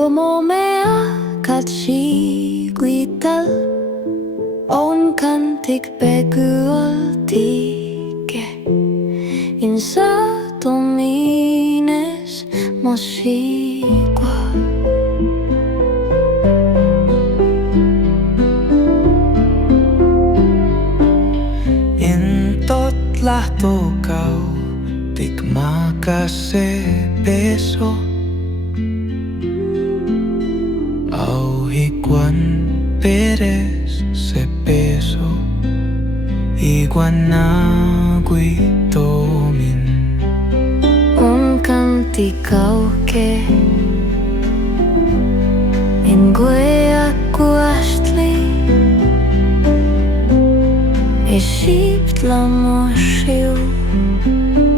omome acatl xihuitl, oncan pehualtique, insa tomines mochihua. Totlatocauh, maca se peso, ihuan Pérez se peso, ihuan nahui TOMIN. Oncan que en mahtlahtli, xihuitl mochihua.